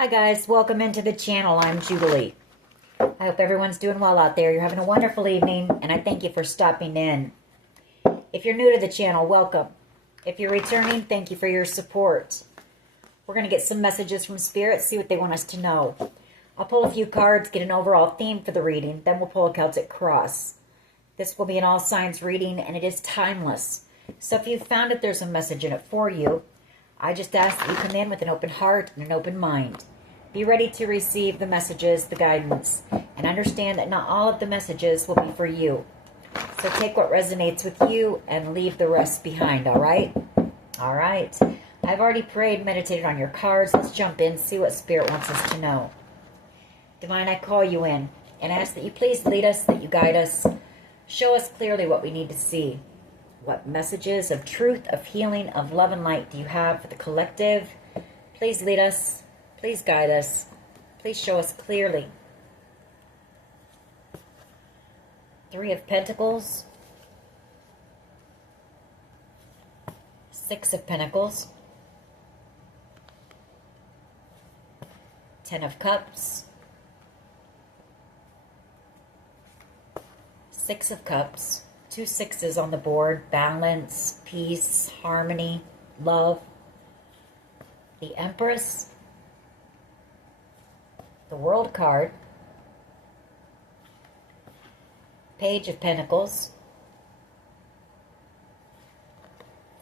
Hi guys, welcome into the channel. I'm Jubilee. I hope everyone's doing well out there. You're having a wonderful evening, and I thank you for stopping in. If you're new to the channel, welcome. If you're returning, thank you for your support. We're going to get some messages from Spirit, see what they want us to know. I'll pull a few cards, get an overall theme for the reading, then we'll pull a Celtic cross. This will be an all signs reading, and it is timeless. So if you found it, there's a message in it for you. I just ask that you come in with an open heart and an open mind. Be ready to receive the messages, the guidance, and understand that not all of the messages will be for you. So take what resonates with you and leave the rest behind, all right? All right. I've already prayed, meditated on your cards. Let's jump in, see what Spirit wants us to know. Divine, I call you in and ask that you please lead us, that you guide us. Show us clearly what we need to see. What messages of truth, of healing, of love and light do you have for the collective? Please lead us. Please guide us. Please show us clearly. Three of Pentacles. Six of Pentacles. 10 of Cups. 6 of Cups. 2 sixes on the board. Balance, peace, harmony, love. The Empress. The World card. Page of Pentacles.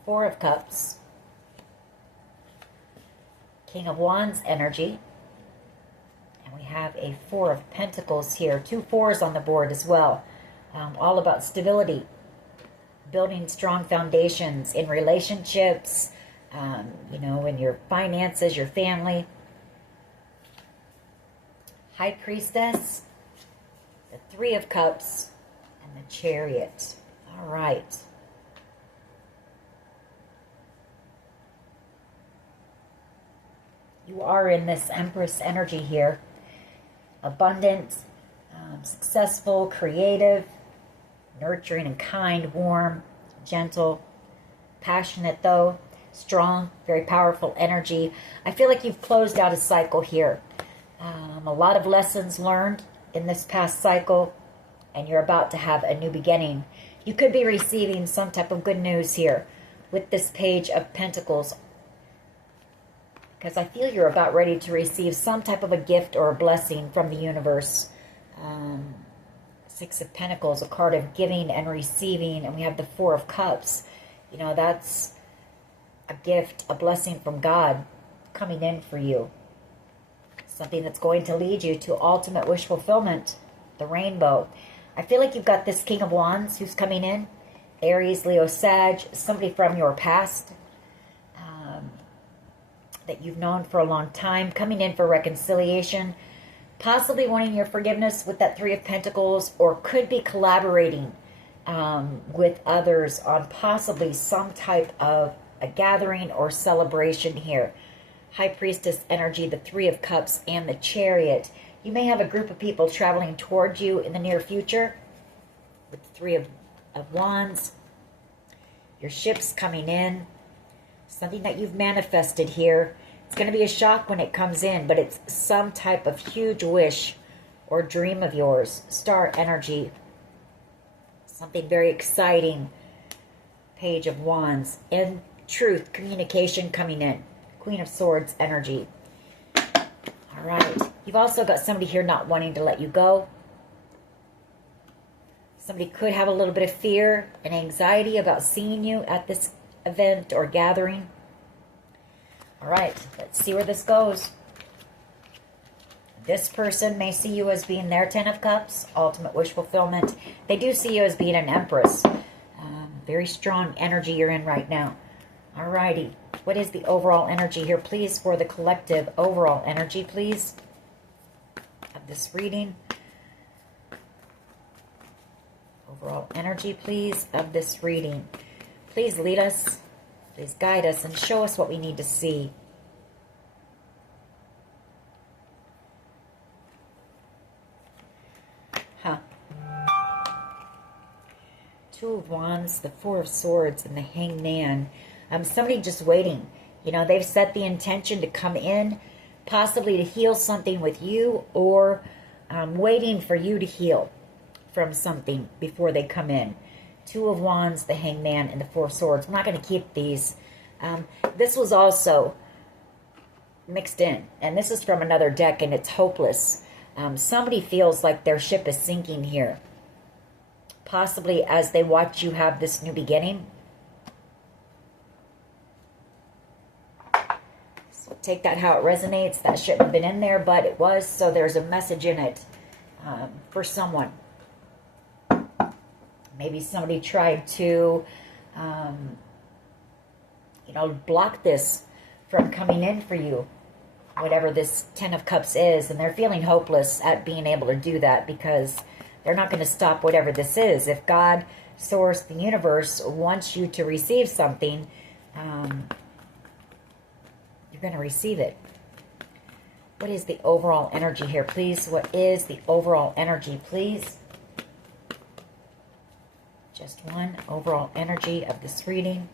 4 of Cups. King of Wands energy. And we have a 4 of Pentacles here. 2 fours on the board as well. All about stability, building strong foundations in relationships, in your finances, your family. High Priestess, the 3 of Cups, and the Chariot. All right. You are in this Empress energy here. Abundant, successful, creative, nurturing and kind, warm, gentle, passionate though, strong, very powerful energy. I feel like you've closed out a cycle here. A lot of lessons learned in this past cycle, and you're about to have a new beginning. You could be receiving some type of good news here with this Page of Pentacles, because I feel you're about ready to receive some type of a gift or a blessing from the universe. 6 of Pentacles, a card of giving and receiving, and we have the 4 of Cups. That's a gift, a blessing from God coming in for you. Something that's going to lead you to ultimate wish fulfillment, the rainbow. I feel like you've got this King of Wands who's coming in. Aries, Leo, Sag, somebody from your past that you've known for a long time, coming in for reconciliation, possibly wanting your forgiveness with that 3 of Pentacles, or could be collaborating with others on possibly some type of a gathering or celebration here. High Priestess energy, the 3 of Cups, and the Chariot. You may have a group of people traveling toward you in the near future with the 3 of Wands. Your ship's coming in. Something that you've manifested here. It's going to be a shock when it comes in, but it's some type of huge wish or dream of yours. Star energy. Something very exciting. Page of Wands. And truth, communication coming in. Queen of Swords energy. All right. You've also got somebody here not wanting to let you go. Somebody could have a little bit of fear and anxiety about seeing you at this event or gathering. All right, let's see where this goes. This person may see you as being their 10 of Cups, ultimate wish fulfillment. They do see you as being an Empress. Very strong energy you're in right now. All righty, what is the overall energy here, please, for the collective? Overall energy, please, of this reading. Overall energy, please, of this reading. Please lead us, please guide us, and show us what we need to see. Two of Wands, the 4 of Swords, and the Hanged Man. Somebody just waiting. They've set the intention to come in, possibly to heal something with you, or waiting for you to heal from something before they come in. Two of Wands, the Hangman, and the Four of Swords. I'm not going to keep these. This was also mixed in, and this is from another deck, and it's hopeless. Somebody feels like their ship is sinking here, possibly as they watch you have this new beginning. So take that how it resonates. That shouldn't have been in there, but it was, so there's a message in it for someone. Maybe somebody tried to block this from coming in for you, whatever this Ten of Cups is, and they're feeling hopeless at being able to do that, because they're not going to stop whatever this is. If God, Source, the universe wants you to receive something, you're going to receive it. What is the overall energy here, please? What is the overall energy, please? Just one overall energy of this reading.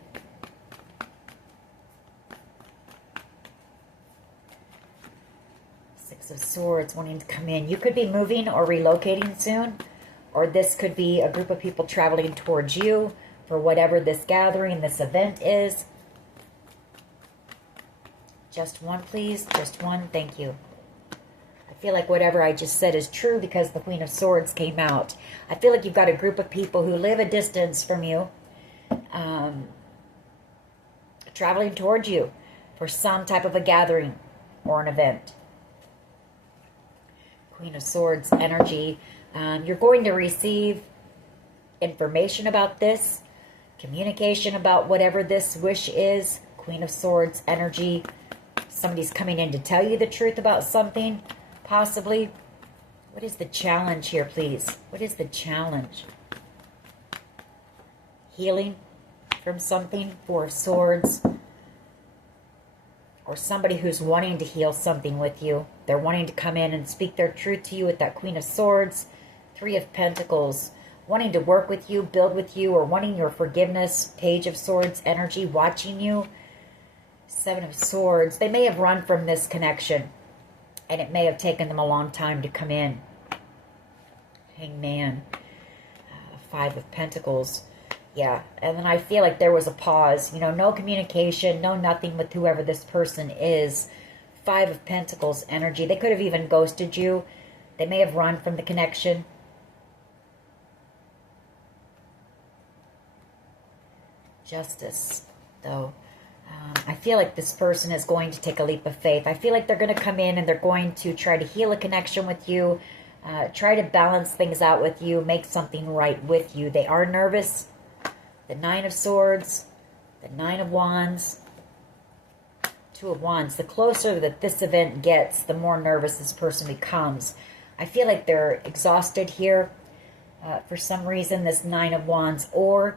Six of Swords wanting to come in. You could be moving or relocating soon, or this could be a group of people traveling towards you for whatever this gathering, this event is. Just one, please. Just one. Thank you. I feel like whatever I just said is true because the Queen of Swords came out. I feel like you've got a group of people who live a distance from you, traveling towards you for some type of a gathering or an event. Queen of Swords energy. You're going to receive information about this, communication about whatever this wish is. Queen of Swords energy. Somebody's coming in to tell you the truth about something, possibly. What is the challenge here, please? What is the challenge? Healing from something. Four of Swords. Or somebody who's wanting to heal something with you. They're wanting to come in and speak their truth to you with that Queen of Swords. Three of Pentacles. Wanting to work with you, build with you, or wanting your forgiveness. Page of Swords energy, watching you. Seven of Swords. They may have run from this connection, and it may have taken them a long time to come in. Hangman. Five of Pentacles. Yeah, and then I feel like there was a pause. No communication, no nothing with whoever this person is. Five of Pentacles energy. They could have even ghosted you. They may have run from the connection. Justice, though. I feel like this person is going to take a leap of faith. I feel like they're going to come in and they're going to try to heal a connection with you, try to balance things out with you, make something right with you. They are nervous. The Nine of Swords, the Nine of Wands, Two of Wands. The closer that this event gets, the more nervous this person becomes. I feel like they're exhausted here for some reason, this Nine of Wands, or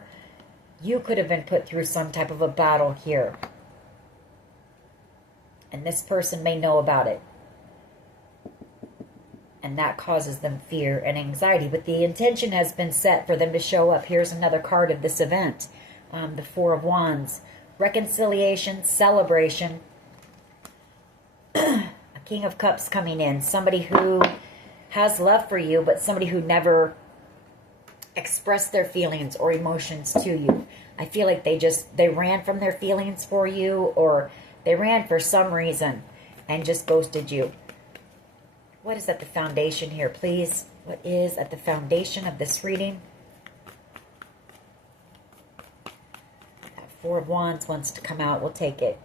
you could have been put through some type of a battle here. And this person may know about it. And that causes them fear and anxiety. But the intention has been set for them to show up. Here's another card of this event. The Four of Wands. Reconciliation, celebration. A King of Cups coming in. Somebody who has love for you, but somebody who never express their feelings or emotions to you. I feel like they ran from their feelings for you, or they ran for some reason and just ghosted you. What is at the foundation here, please? What is at the foundation of this reading? That Four of Wands wants to come out. We'll take it.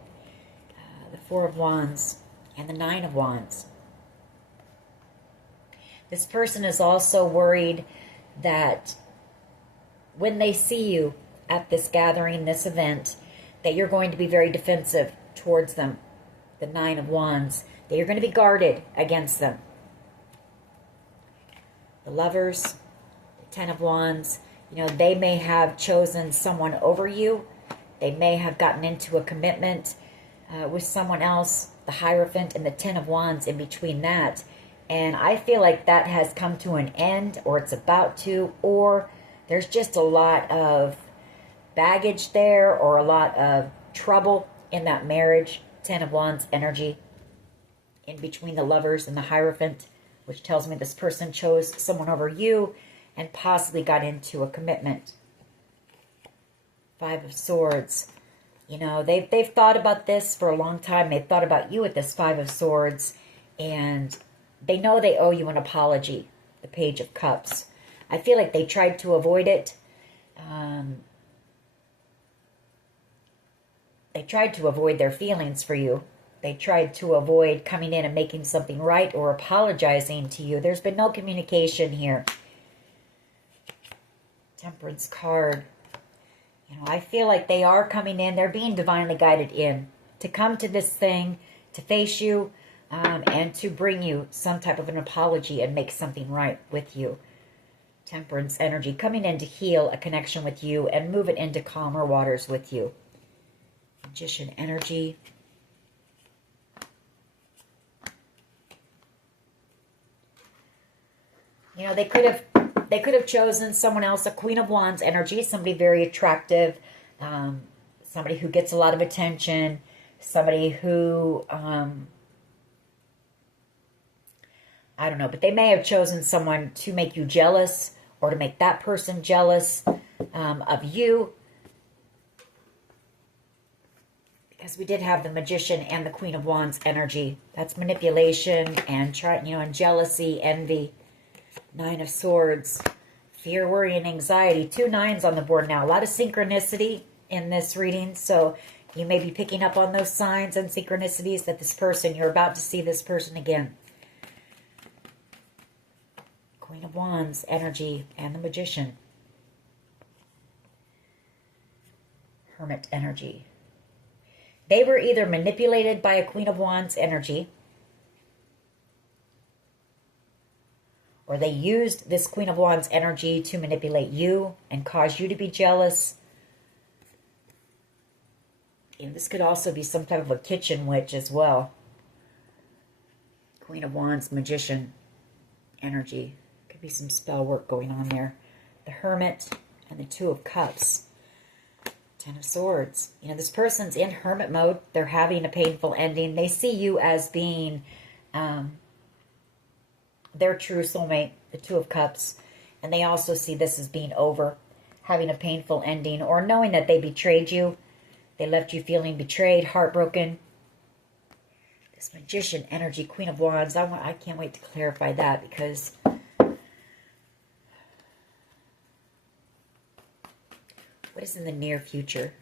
The Four of Wands and the Nine of Wands. This person is also worried that when they see you at this gathering, this event, that you're going to be very defensive towards them. The Nine of Wands. That you're going to be guarded against them. The Lovers, the Ten of Wands. They may have chosen someone over you. They may have gotten into a commitment with someone else. The Hierophant and the Ten of Wands in between that. And I feel like that has come to an end, or it's about to, or there's just a lot of baggage there, or a lot of trouble in that marriage. Ten of Wands energy. in between the Lovers and the Hierophant, which tells me this person chose someone over you and possibly got into a commitment. Five of Swords. You know, they've thought about this for a long time. They've thought about you with this Five of Swords, and they know they owe you an apology. The Page of Cups. I feel like they tried to avoid it. They tried to avoid their feelings for you. They tried to avoid coming in and making something right or apologizing to you. There's been no communication here. Temperance card. You know, I feel like they are coming in. They're being divinely guided in to come to this thing, to face you, and to bring you some type of an apology and make something right with you. Temperance energy coming in to heal a connection with you and move it into calmer waters with you. Magician energy. You know, they could have chosen someone else, a Queen of Wands energy, somebody very attractive, somebody who gets a lot of attention, somebody who, I don't know, but they may have chosen someone to make you jealous or to make that person jealous of you. Because we did have the Magician and the Queen of Wands energy. That's manipulation and, and jealousy, envy. Nine of Swords. Fear, worry, and anxiety. 2 9s on the board now. A lot of synchronicity in this reading. So you may be picking up on those signs and synchronicities that this person, you're about to see this person again. Queen of Wands energy and the Magician. Hermit energy. They were either manipulated by a Queen of Wands energy, or they used this Queen of Wands energy to manipulate you and cause you to be jealous. And this could also be some type of a kitchen witch as well. Queen of Wands, Magician energy. Could be some spell work going on there. The Hermit and the Two of Cups. 10 of Swords. You know, this person's in hermit mode. They're having a painful ending. They see you as being their true soulmate, the Two of Cups. And they also see this as being over, having a painful ending, or knowing that they betrayed you. They left you feeling betrayed, heartbroken. This Magician energy, Queen of Wands. I can't wait to clarify that, because what is in the near future?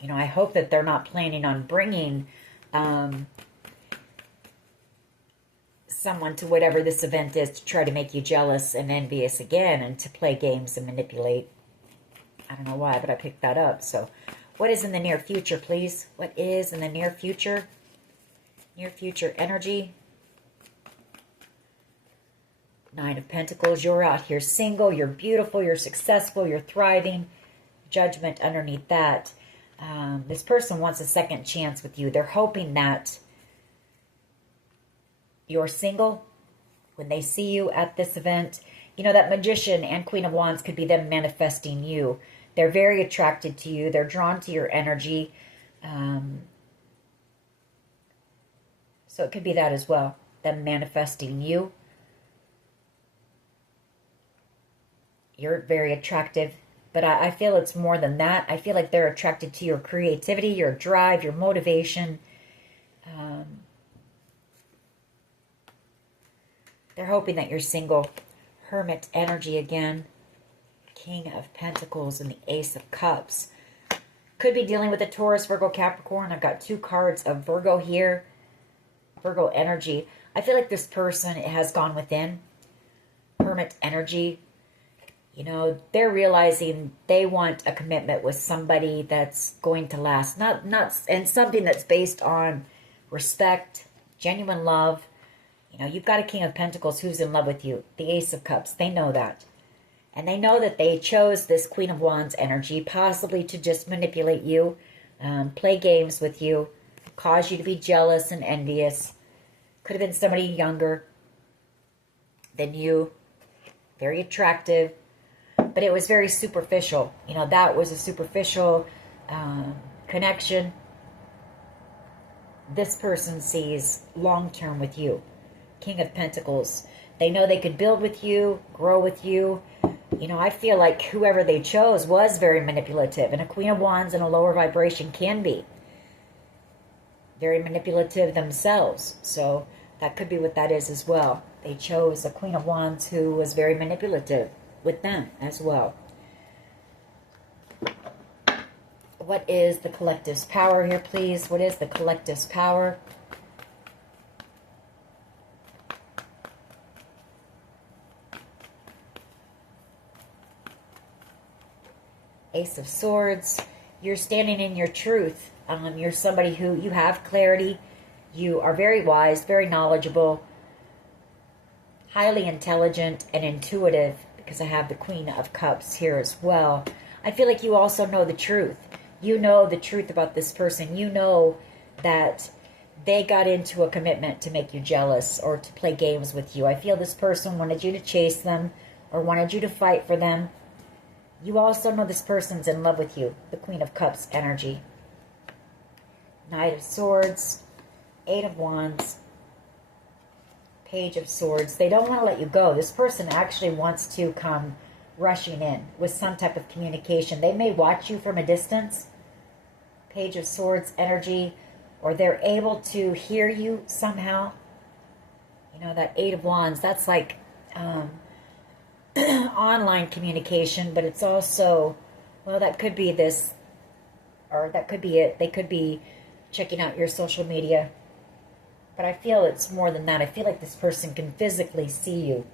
You know, I hope that they're not planning on bringing someone to whatever this event is to try to make you jealous and envious again and to play games and manipulate. I don't know why, but I picked that up. So what is in the near future, please? What is in the near future? Near future energy. 9 of Pentacles. You're out here single. You're beautiful. You're successful. You're thriving. Judgment underneath that. This person wants a second chance with you. They're hoping that you're single when they see you at this event. You know, that Magician and Queen of Wands could be them manifesting you. They're very attracted to you. They're drawn to your energy. So it could be that as well, them manifesting you. You're very attractive, but I feel it's more than that. I feel like they're attracted to your creativity, your drive, your motivation. They're hoping that you're single. Hermit energy again. King of Pentacles and the Ace of Cups. Could be dealing with a Taurus, Virgo, Capricorn. I've got 2 cards of Virgo here. Virgo energy. I feel like this person has gone within. Hermit energy. You know, they're realizing they want a commitment with somebody that's going to last. And something that's based on respect, genuine love. You know, you've got a King of Pentacles who's in love with you. The Ace of Cups. They know that. And they know that they chose this Queen of Wands energy possibly to just manipulate you, play games with you, cause you to be jealous and envious. Could have been somebody younger than you, very attractive, but it was very superficial. You know, that was a superficial connection. This person sees long-term with you. King of Pentacles. They know they could build with you, grow with you. You know, I feel like whoever they chose was very manipulative. And a Queen of Wands in a lower vibration can be very manipulative themselves. So that could be what that is as well. They chose a Queen of Wands who was very manipulative with them as well. What is the collective's power here, please? What is the collective's power? Ace of Swords. You're standing in your truth. You're somebody who, you have clarity. You are very wise, very knowledgeable, highly intelligent and intuitive, because I have the Queen of Cups here as well. I feel like you also know the truth. You know the truth about this person. You know that they got into a commitment to make you jealous or to play games with you. I feel this person wanted you to chase them or wanted you to fight for them. You also know this person's in love with you. The Queen of Cups energy. Knight of Swords. Eight of Wands. Page of Swords. They don't want to let you go. This person actually wants to come rushing in with some type of communication. They may watch you from a distance. Page of Swords energy. Or they're able to hear you somehow. You know, that Eight of Wands. That's like online communication, but it's also, well, that could be this, or that could be it. They could be checking out your social media, but I feel it's more than that. I feel like this person can physically see you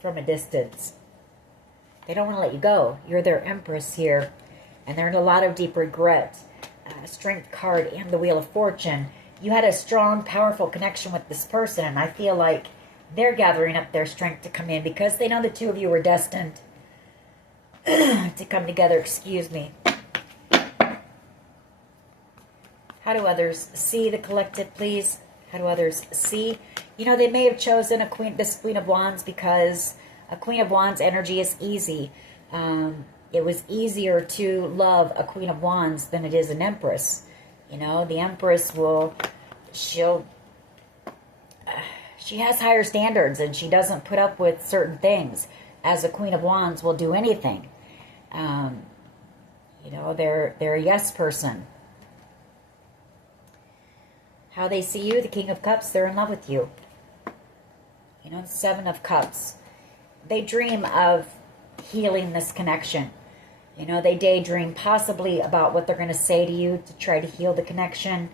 from a distance. They don't want to let you go. You're their Empress here, and they're in a lot of deep regret. Strength card and the Wheel of Fortune. You had a strong, powerful connection with this person, and I feel like they're gathering up their strength to come in because they know the two of you were destined to come together. Excuse me. How do others see the collective, please? How do others see? You know, they may have chosen this Queen of Wands because a Queen of Wands energy is easy. It was easier to love a Queen of Wands than it is an Empress. You know, the Empress she has higher standards and she doesn't put up with certain things, as a Queen of Wands will do anything. You know, they're a yes person. How they see you, the King of Cups, they're in love with you. You know, the Seven of Cups. They dream of healing this connection. You know, they daydream possibly about what they're going to say to you to try to heal the connection.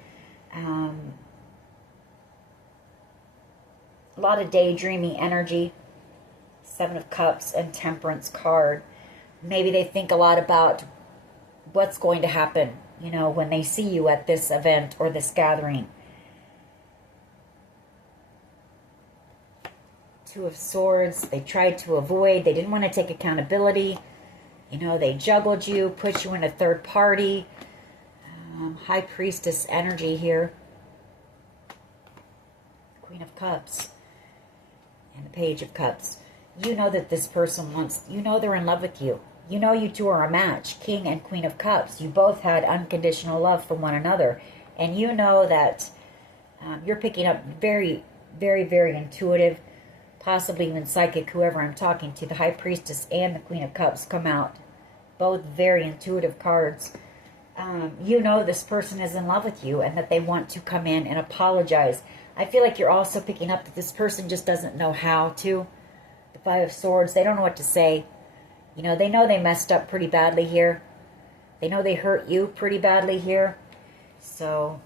A lot of daydreaming energy. Seven of Cups and Temperance card. Maybe they think a lot about what's going to happen, you know, when they see you at this event or this gathering. Two of Swords. They tried to avoid. They didn't want to take accountability. You know, they juggled you, put you in a third party. High Priestess energy here. Queen of Cups. And the Page of Cups. You know that this person wants, you know they're in love with you. You know you two are a match, King and Queen of Cups. You both had unconditional love for one another. And you know that you're picking up very, very, very intuitive, possibly even psychic, whoever I'm talking to. The High Priestess and the Queen of Cups come out. Both very intuitive cards. You know this person is in love with you and that they want to come in and apologize. I feel like you're also picking up that this person just doesn't know how to. The Five of Swords, they don't know what to say. You know, they know they messed up pretty badly here. They know they hurt you pretty badly here. So,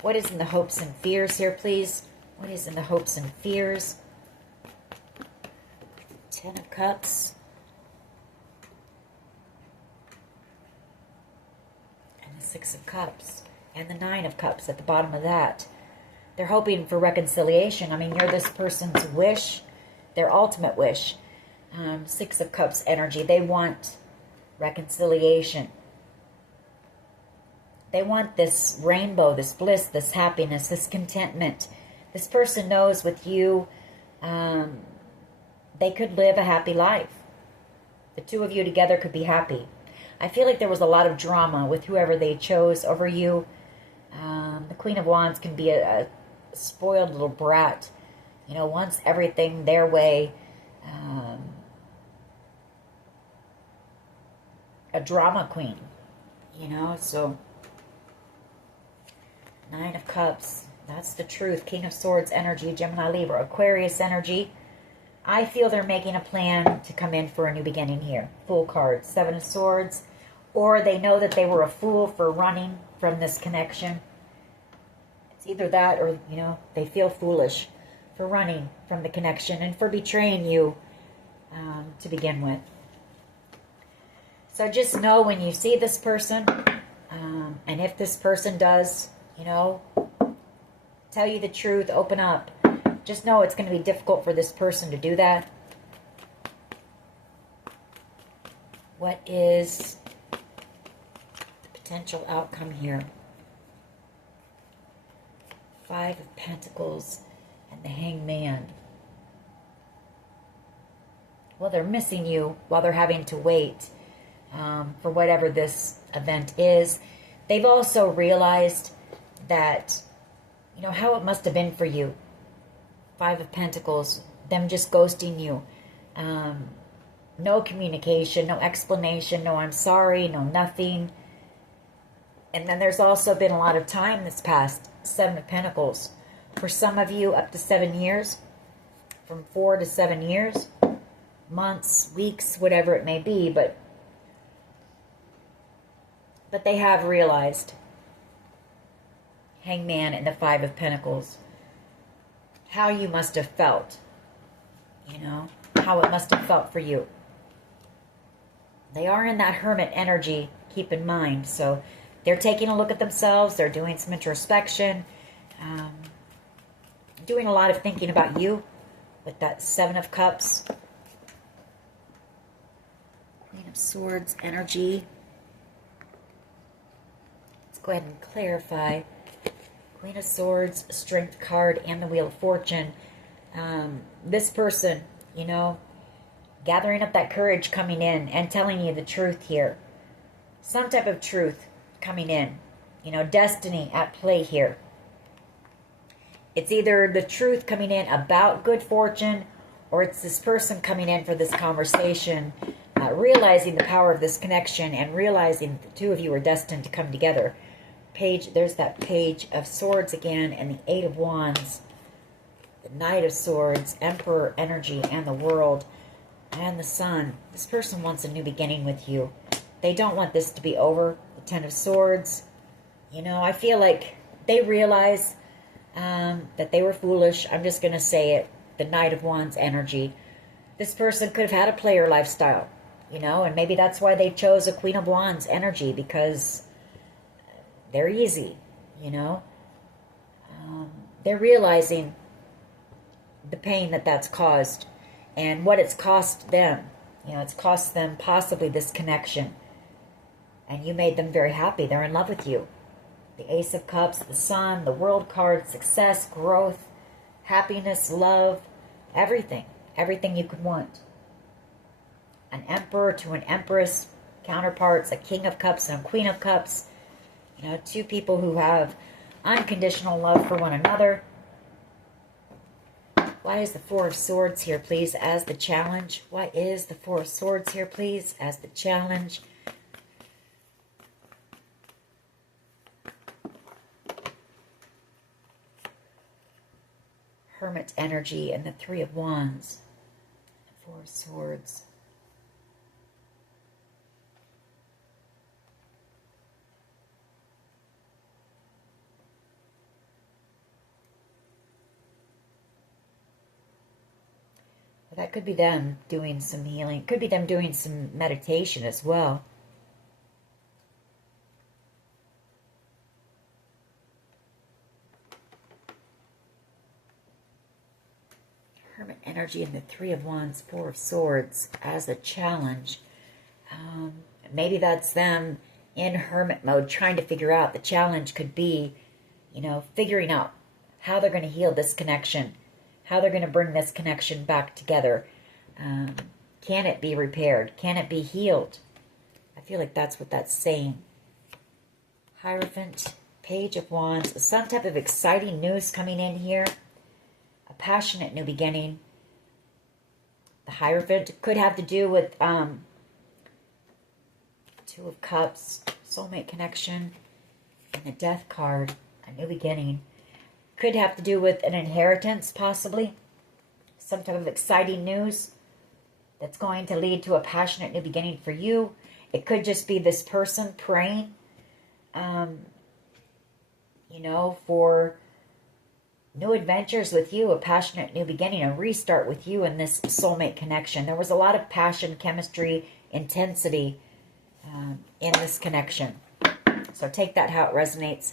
what is in the hopes and fears here, please? What is in the hopes and fears? Ten of Cups. And the Six of Cups. And the Nine of Cups at the bottom of that. They're hoping for reconciliation. I mean, you're this person's wish, their ultimate wish. Six of Cups energy. They want reconciliation. They want this rainbow, this bliss, this happiness, this contentment. This person knows with you, they could live a happy life. The two of you together could be happy. I feel like there was a lot of drama with whoever they chose over you. The Queen of Wands can be a spoiled little brat, you know, wants everything their way. A drama queen, you know, so 9 of Cups, that's the truth. King of Swords energy, Gemini, Libra, Aquarius energy. I feel they're making a plan to come in for a new beginning here. Fool card, 7 of Swords, or they know that they were a fool for running from this connection. It's either that or, you know, they feel foolish for running from the connection and for betraying you to begin with. So just know when you see this person, and if this person does, you know, tell you the truth, open up, just know it's going to be difficult for this person to do that. What is the potential outcome here? 5 of Pentacles and the Hanged Man. Well, they're missing you while they're having to wait for whatever this event is. They've also realized that, you know, how it must have been for you. 5 of Pentacles, them just ghosting you. No communication, no explanation, no I'm sorry, no nothing. And then there's also been a lot of time that's passed. 7 of Pentacles. For some of you, up to 7 years. From 4 to 7 years. Months, weeks, whatever it may be, but they have realized. Hangman and the 5 of Pentacles. How you must have felt. You know, how it must have felt for you. They are in that hermit energy, keep in mind. So they're taking a look at themselves. They're doing some introspection. Doing a lot of thinking about you with that 7 of Cups. Queen of Swords energy. Let's go ahead and clarify. Queen of Swords, Strength card, and the Wheel of Fortune. This person, you know, gathering up that courage coming in and telling you the truth here. Some type of truth coming in. You know, destiny at play here. It's either the truth coming in about good fortune, or it's this person coming in for this conversation, realizing the power of this connection and realizing the two of you are destined to come together. There's that Page of Swords again, and the 8 of Wands, the Knight of Swords, Emperor energy, and the World, and the Sun. This person wants a new beginning with you. They don't want this to be over. The 10 of Swords. You know, I feel like they realize that they were foolish. I'm just going to say it. The Knight of Wands energy. This person could have had a player lifestyle, you know, and maybe that's why they chose a Queen of Wands energy, because they're easy, you know. They're realizing the pain that that's caused and what it's cost them. You know, it's cost them possibly this connection. And you made them very happy. They're in love with you. The Ace of Cups, the Sun, the World card, success, growth, happiness, love, everything. Everything you could want. An Emperor to an Empress, counterparts, a King of Cups and a Queen of Cups. You know, two people who have unconditional love for one another. Why is the 4 of Swords here, please, as the challenge? Why is the 4 of Swords here, please, as the challenge? Hermit energy and the 3 of Wands. 4 of Swords. That could be them doing some healing. Could be them doing some meditation as well. Hermit energy and the 3 of Wands, 4 of Swords as a challenge. Maybe that's them in hermit mode trying to figure out. The challenge could be, you know, figuring out how they're going to heal this connection. How they're going to bring this connection back together. Can it be repaired? Can it be healed? I feel like that's what that's saying. Hierophant, Page of Wands, some type of exciting news coming in here. A passionate new beginning. The Hierophant could have to do with Two of Cups, soulmate connection, and the Death card, a new beginning. Could have to do with an inheritance, possibly. Some type of exciting news that's going to lead to a passionate new beginning for you. It could just be this person praying, you know, for new adventures with you, a passionate new beginning, a restart with you in this soulmate connection. There was a lot of passion, chemistry, intensity in this connection. So take that how it resonates.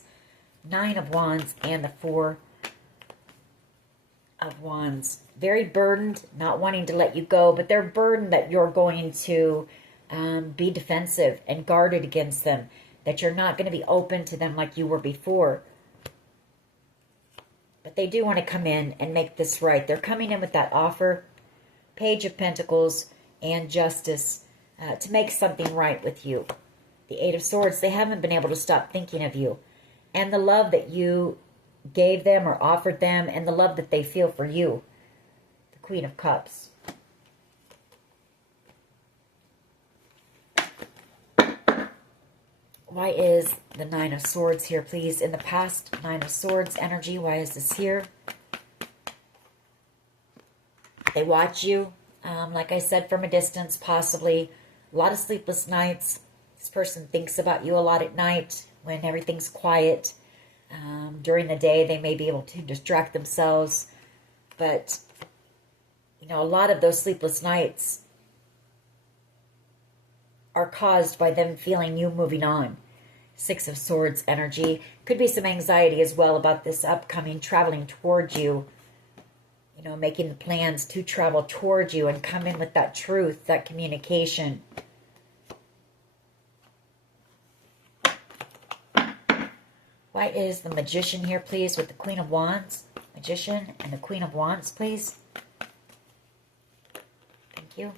9 of Wands and the 4 of Wands. Very burdened, not wanting to let you go, but they're burdened that you're going to be defensive and guarded against them, that you're not going to be open to them like you were before. But they do want to come in and make this right. They're coming in with that offer, Page of Pentacles and Justice, to make something right with you. The 8 of Swords, they haven't been able to stop thinking of you. And the love that you gave them or offered them, and the love that they feel for you. The Queen of Cups. Why is the 9 of Swords here, please? In the past, 9 of Swords energy, why is this here? They watch you, like I said, from a distance, possibly. A lot of sleepless nights. This person thinks about you a lot at night when everything's quiet. During the day, they may be able to distract themselves. But, you know, a lot of those sleepless nights are caused by them feeling you moving on. 6 of Swords energy. Could be some anxiety as well about this upcoming traveling towards you. You know, making the plans to travel towards you and come in with that truth, that communication. Why is the Magician here, please, with the Queen of Wands? Magician and the Queen of Wands, please. Thank you.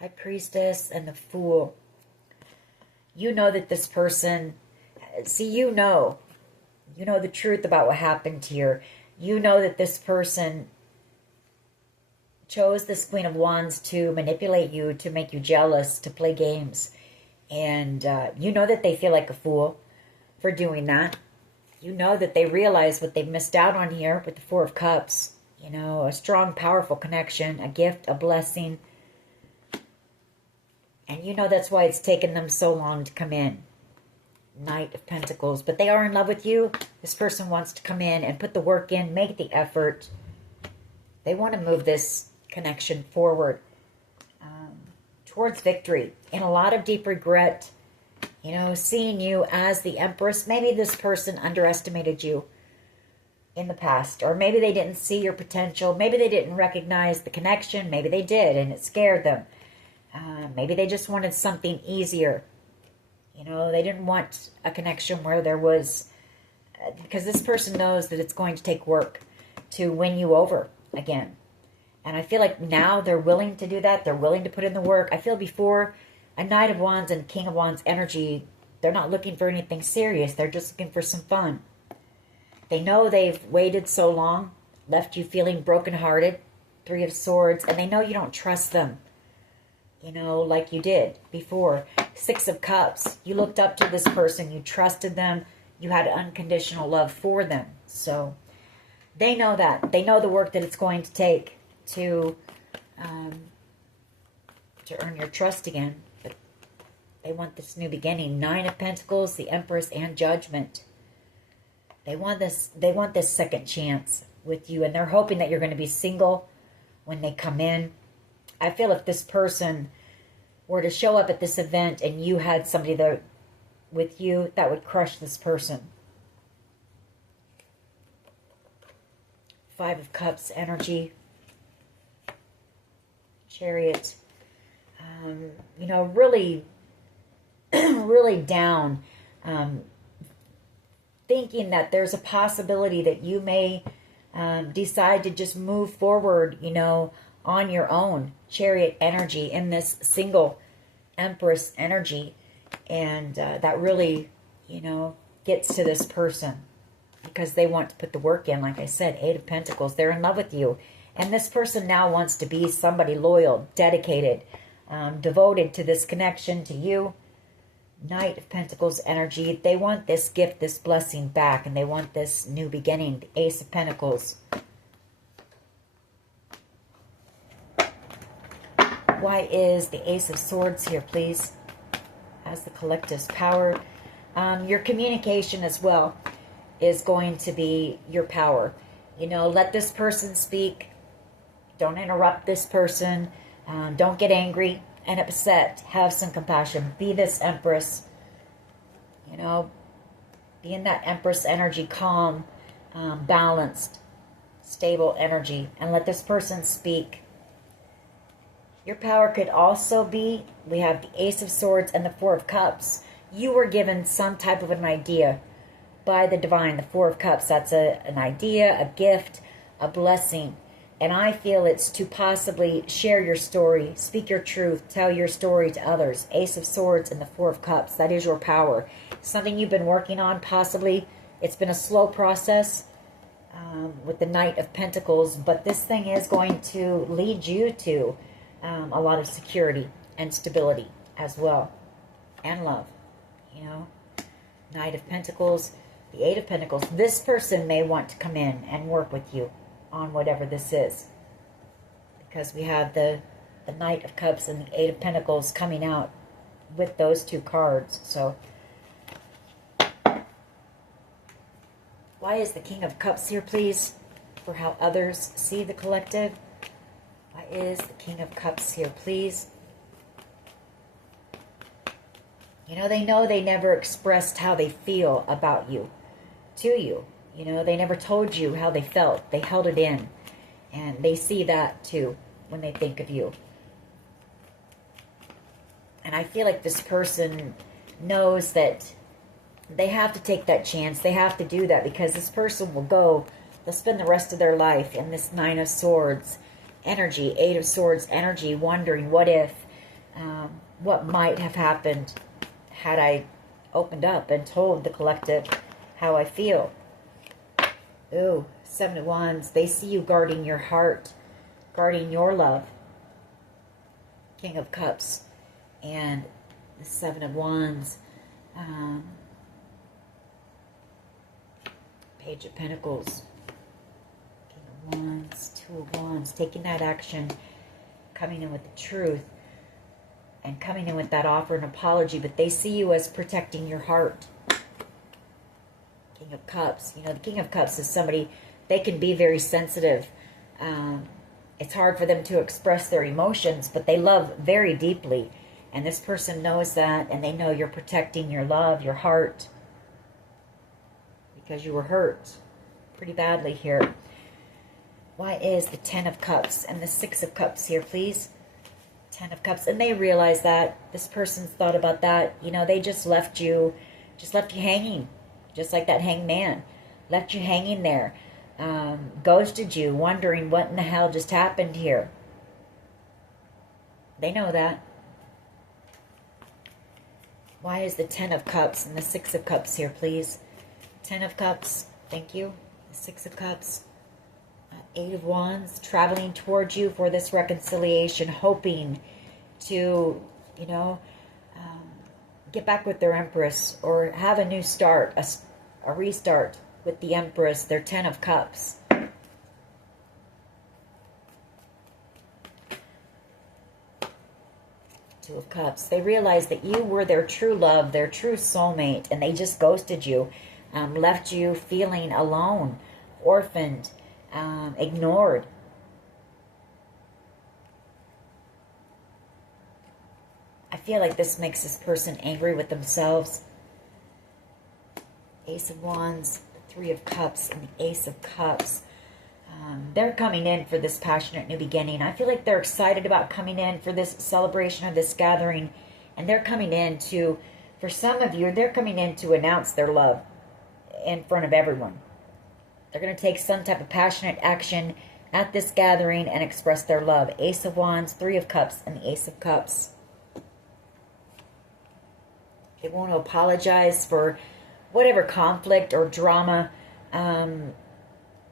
High Priestess and the Fool. You know that this person, see, you know the truth about what happened here. You know that this person chose this Queen of Wands to manipulate you, to make you jealous, to play games. And you know that they feel like a fool for doing that. You know that they realize what they've missed out on here with the 4 of Cups. You know, a strong, powerful connection, a gift, a blessing. And you know that's why it's taken them so long to come in. Knight of Pentacles. But they are in love with you. This person wants to come in and put the work in, make the effort. They want to move this connection forward towards victory. In a lot of deep regret, you know, seeing you as the Empress. Maybe this person underestimated you in the past. Or maybe they didn't see your potential. Maybe they didn't recognize the connection. Maybe they did and it scared them. Maybe they just wanted something easier. You know, they didn't want a connection where there was... because this person knows that it's going to take work to win you over again. And I feel like now they're willing to do that. They're willing to put in the work. I feel before a Knight of Wands and King of Wands energy, they're not looking for anything serious. They're just looking for some fun. They know they've waited so long, left you feeling brokenhearted. 3 of Swords. And they know you don't trust them. You know, like you did before. 6 of Cups. You looked up to this person. You trusted them. You had unconditional love for them. So they know that. They know the work that it's going to take to earn your trust again. But they want this new beginning. 9 of Pentacles, the Empress, and Judgment. They want this second chance with you. And they're hoping that you're going to be single when they come in. I feel if this person were to show up at this event and you had somebody there with you, that would crush this person. 5 of Cups energy. Chariot. You know, really, really down. Thinking that there's a possibility that you may decide to just move forward, you know, on your own. Chariot energy in this single Empress energy. And that really, you know, gets to this person because they want to put the work in. Like I said, Eight of Pentacles, they're in love with you. And this person now wants to be somebody loyal, dedicated, devoted to this connection to you. Knight of Pentacles energy. They want this gift, this blessing back, and they want this new beginning. The Ace of Pentacles. Why is the Ace of Swords here, please? As the collective's power. Your communication as well is going to be your power. You know, let this person speak. Don't interrupt this person. Don't get angry and upset. Have some compassion. Be this Empress. You know, be in that Empress energy, calm, balanced, stable energy. And let this person speak. Your power could also be, we have the Ace of Swords and the Four of Cups. You were given some type of an idea by the divine, the Four of Cups. That's an idea, a gift, a blessing. And I feel it's to possibly share your story, speak your truth, tell your story to others. Ace of Swords and the Four of Cups, that is your power. Something you've been working on, possibly. It's been a slow process with the Knight of Pentacles, but this thing is going to lead you to a lot of security and stability as well, and love, you know. Knight of Pentacles, the Eight of Pentacles. This person may want to come in and work with you on whatever this is, because we have the Knight of Cups and the Eight of Pentacles coming out with those two cards. So why is the King of Cups here, please, for how others see the collective? Why is the King of Cups here, please? You know they never expressed how they feel about you to you. You know, they never told you how they felt. They held it in. And they see that, too, when they think of you. And I feel like this person knows that they have to take that chance. They have to do that because this person will go. They'll spend the rest of their life in this Nine of Swords energy, Eight of Swords energy, wondering what if, what might have happened had I opened up and told the collective how I feel. Ooh, Seven of Wands. They see you guarding your heart, guarding your love. King of Cups and the Seven of Wands. Page of Pentacles. Wands, Two of Wands, taking that action, coming in with the truth, and coming in with that offer and apology, but they see you as protecting your heart. King of Cups. You know, the King of Cups is somebody, they can be very sensitive. It's hard for them to express their emotions, but they love very deeply. And this person knows that, and they know you're protecting your love, your heart, because you were hurt pretty badly here. Why is the Ten of Cups and the Six of Cups here, please? Ten of Cups. And they realize that. This person's thought about that. You know, they just left you hanging. Just like that hanged man. Left you hanging there. Ghosted you, wondering what in the hell just happened here. They know that. Why is the Ten of Cups and the Six of Cups here, please? Ten of Cups. Thank you. The Six of Cups. Eight of Wands, traveling towards you for this reconciliation, hoping to, you know, get back with their Empress or have a new start, a restart with the Empress, their Ten of Cups. Two of Cups. They realized that you were their true love, their true soulmate, and they just ghosted you, left you feeling alone, orphaned, ignored. I feel like this makes this person angry with themselves. Ace of Wands, the Three of Cups, and the Ace of Cups. They're coming in for this passionate new beginning. I feel like they're excited about coming in for this celebration of this gathering. And they're coming in to, for some of you, they're coming in to announce their love in front of everyone. They're going to take some type of passionate action at this gathering and express their love. Ace of Wands, Three of Cups, and the Ace of Cups. They want to apologize for whatever conflict or drama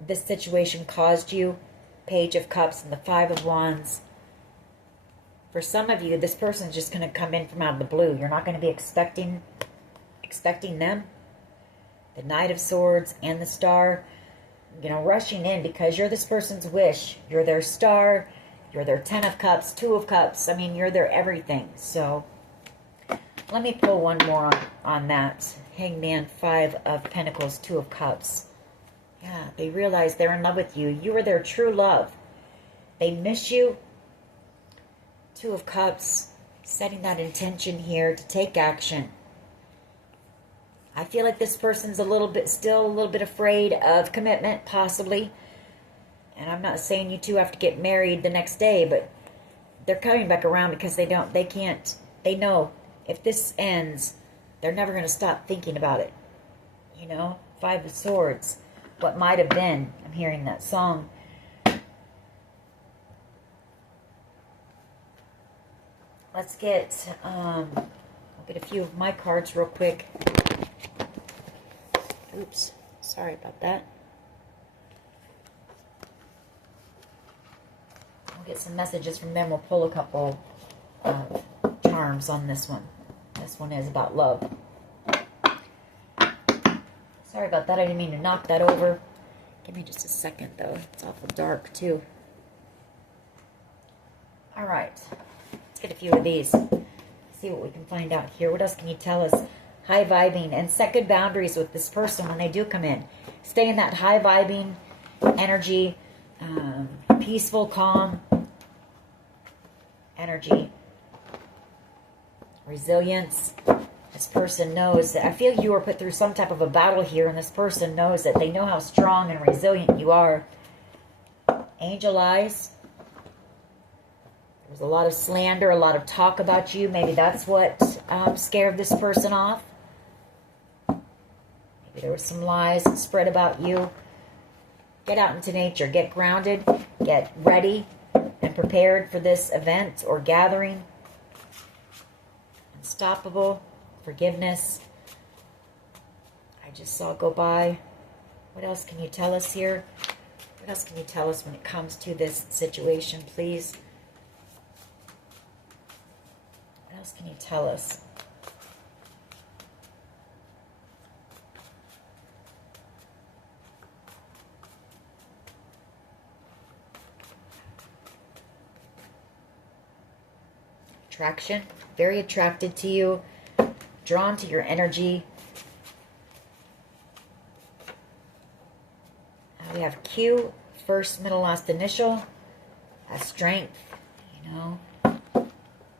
this situation caused you. Page of Cups and the Five of Wands. For some of you, this person's just going to come in from out of the blue. You're not going to be expecting them. The Knight of Swords and the Star, rushing in because you're this person's wish. You're their star. You're their 10 of Cups, 2 of Cups. I mean, you're their everything. So let me pull one more on that. Hangman, 5 of Pentacles, 2 of Cups. Yeah, they realize they're in love with you. You are their true love. They miss you. 2 of Cups, setting that intention here to take action. I feel like this person's still a little bit afraid of commitment, possibly. And I'm not saying you two have to get married the next day, but they're coming back around because they know if this ends, they're never going to stop thinking about it. 5 of Swords, what might have been. I'm hearing that song. Let's get, I'll get a few of my cards real quick. Oops, sorry about that. We'll get some messages from them. We'll pull a couple charms on this one. This one is about love. Sorry about that. I didn't mean to knock that over. Give me just a second, though. It's awful dark, too. All right. Let's get a few of these. See what we can find out here. What else can you tell us? High vibing and set good boundaries with this person when they do come in. Stay in that high vibing energy, peaceful, calm energy, resilience. This person knows that I feel you were put through some type of a battle here, and this person knows that they know how strong and resilient you are. Angel eyes. There's a lot of slander, a lot of talk about you. Maybe that's what scared this person off. Maybe there were some lies spread about you. Get out into nature. Get grounded. Get ready and prepared for this event or gathering. Unstoppable. Forgiveness. I just saw go by. What else can you tell us here? What else can you tell us when it comes to this situation, please? What else can you tell us? Attraction. Very attracted to you. Drawn to your energy. Now we have Q. First, middle, last initial. Strength.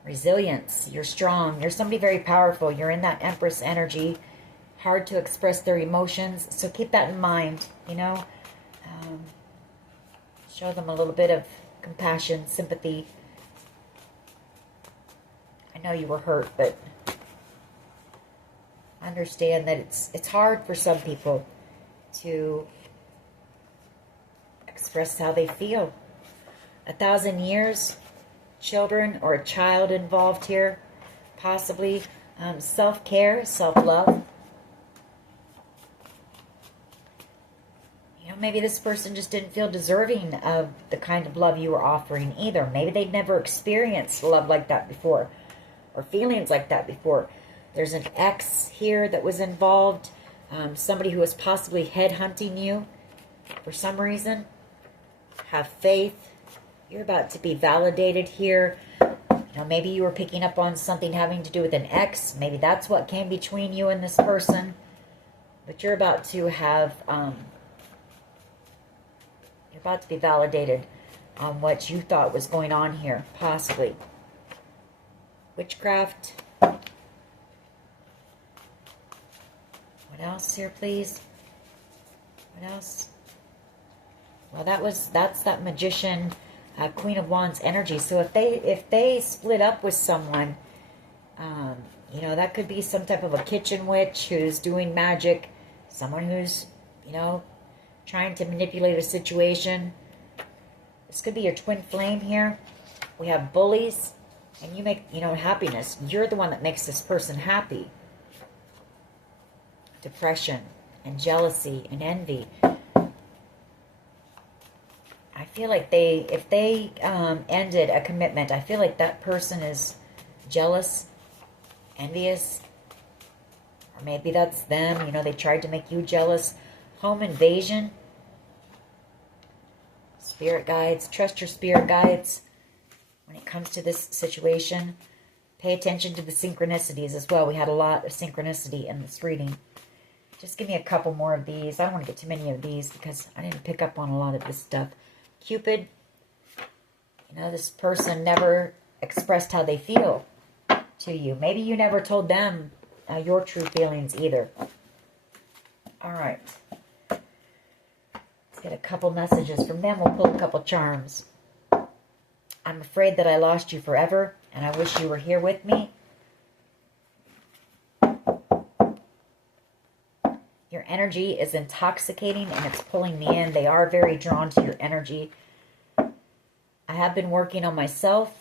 Resilience. You're strong. You're somebody very powerful. You're in that Empress energy. Hard to express their emotions. So keep that in mind, show them a little bit of compassion, sympathy. I know you were hurt, but understand that it's hard for some people to express how they feel. 1,000 years, children or a child involved here, possibly. Self-care, self-love. Maybe this person just didn't feel deserving of the kind of love you were offering either. Maybe they'd never experienced love like that before, or feelings like that before. There's an ex here that was involved. Somebody who was possibly headhunting you for some reason. Have faith. You're about to be validated here. Maybe you were picking up on something having to do with an ex. Maybe that's what came between you and this person. But you're about to have, you're about to be validated on what you thought was going on here, possibly. Witchcraft. What else here, please? What else? Well, that's that magician, Queen of Wands energy. So if they split up with someone, that could be some type of a kitchen witch who's doing magic, someone who's, trying to manipulate a situation. This could be your twin flame here. We have bullies, and you make, happiness. You're the one that makes this person happy. Depression and jealousy and envy. I feel like if they ended a commitment, I feel like that person is jealous, envious, or maybe that's them. They tried to make you jealous. Home invasion. Spirit guides. Trust your spirit guides when it comes to this situation. Pay attention to the synchronicities as well. We had a lot of synchronicity in this reading. Just give me a couple more of these. I don't want to get too many of these because I didn't pick up on a lot of this stuff. Cupid. This person never expressed how they feel to you. Maybe you never told them your true feelings either. All right. Let's get a couple messages from them. We'll pull a couple charms. I'm afraid that I lost you forever, and I wish you were here with me. Your energy is intoxicating, and it's pulling me in. They are very drawn to your energy. I have been working on myself.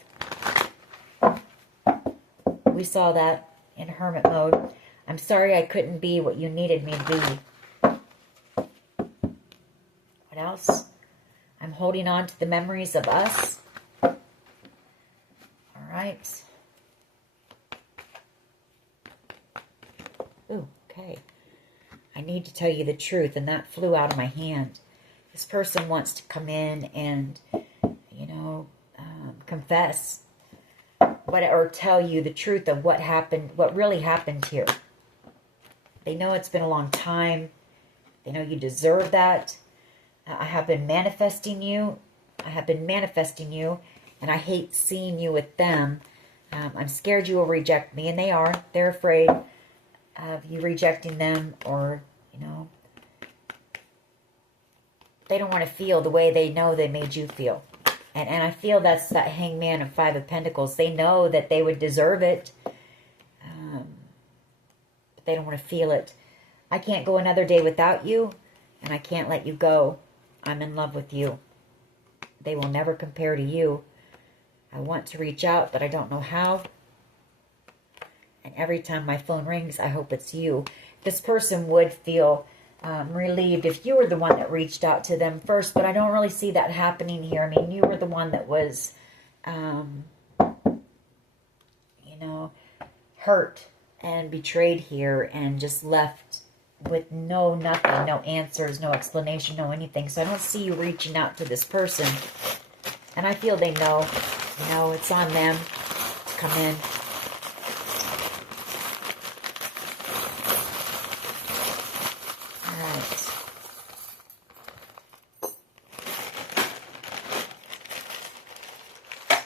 We saw that in hermit mode. I'm sorry I couldn't be what you needed me to be. What else? I'm holding on to the memories of us. All right. Ooh, okay. I need to tell you the truth, and that flew out of my hand. This person wants to come in and, confess or tell you the truth of what happened, what really happened here. They know it's been a long time. They know you deserve that. I have been manifesting you. And I hate seeing you with them. I'm scared you will reject me, and they are. They're afraid of you rejecting them, or, they don't want to feel the way they know they made you feel. And I feel that's that Hangman of Five of Pentacles. They know that they would deserve it, but they don't want to feel it. I can't go another day without you, and I can't let you go. I'm in love with you. They will never compare to you. I want to reach out, but I don't know how. And every time my phone rings, I hope it's you. This person would feel relieved if you were the one that reached out to them first, but I don't really see that happening here. I mean, you were the one that was, hurt and betrayed here and just left with nothing, no answers, no explanation, no anything. So I don't see you reaching out to this person. And I feel they know, it's on them to come in.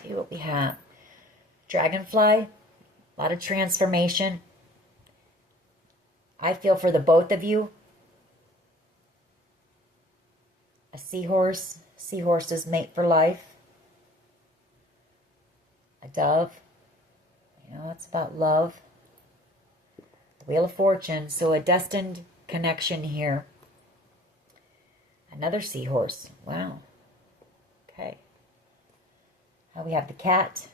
See what we have. Dragonfly, a lot of transformation. I feel for the both of you. A seahorse. Seahorses mate for life. A dove. It's about love. The Wheel of Fortune. So a destined connection here. Another seahorse. Wow. Okay. We have the cat.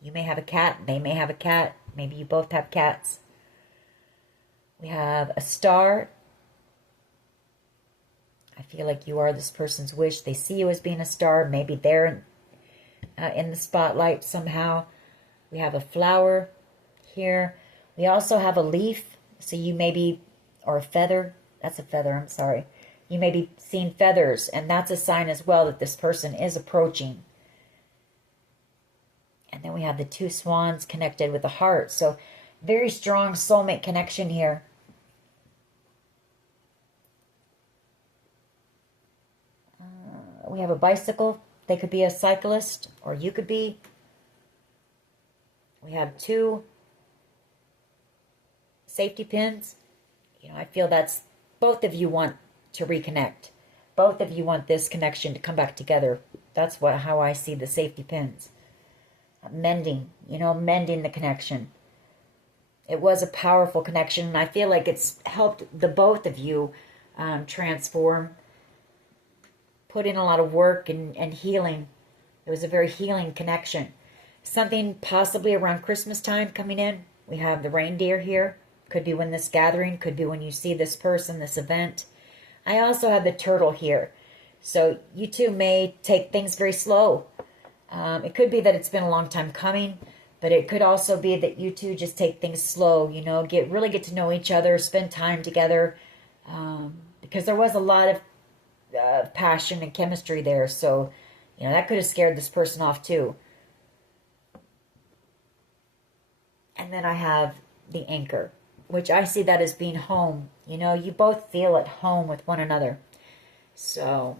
You may have a cat. They may have a cat. Maybe you both have cats. We have a star. I feel like you are this person's wish. They see you as being a star. Maybe they're in the spotlight somehow. We have a flower here. We also have a leaf. So you may be, or a feather. That's a feather, I'm sorry. You may be seeing feathers, and that's a sign as well that this person is approaching. And then we have the two swans connected with the heart. So very strong soulmate connection here. We have a bicycle. They could be a cyclist, or you could be. We have two safety pins. I feel that's both of you want to reconnect. Both of you want this connection to come back together. That's how I see the safety pins. Mending, mending the connection. It was a powerful connection, and I feel like it's helped the both of you transform put in a lot of work and healing. It was a very healing connection. Something possibly around Christmas time coming in. We have the reindeer here. Could be when this gathering, could be when you see this person, this event. I also have the turtle here. So you two may take things very slow. It could be that it's been a long time coming, but it could also be that you two just take things slow, you know, really get to know each other, spend time together, because there was a lot of passion and chemistry there. So, you know, that could have scared this person off too. And then I have the anchor, which I see that as being home. You know, you both feel at home with one another. So,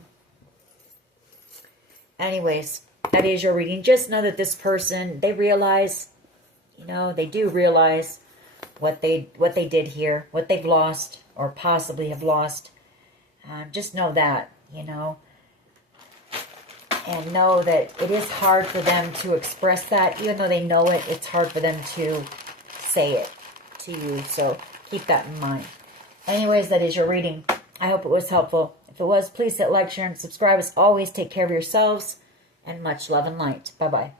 anyways, that is your reading. Just know that this person, they realize, you know, they do realize what they did here, what they've lost or possibly have lost. Just know that, you know. And know that it is hard for them to express that. Even though they know it, it's hard for them to say it to you. So keep that in mind. Anyways, that is your reading. I hope it was helpful. If it was, please hit like, share, and subscribe. As always, take care of yourselves. And much love and light. Bye-bye.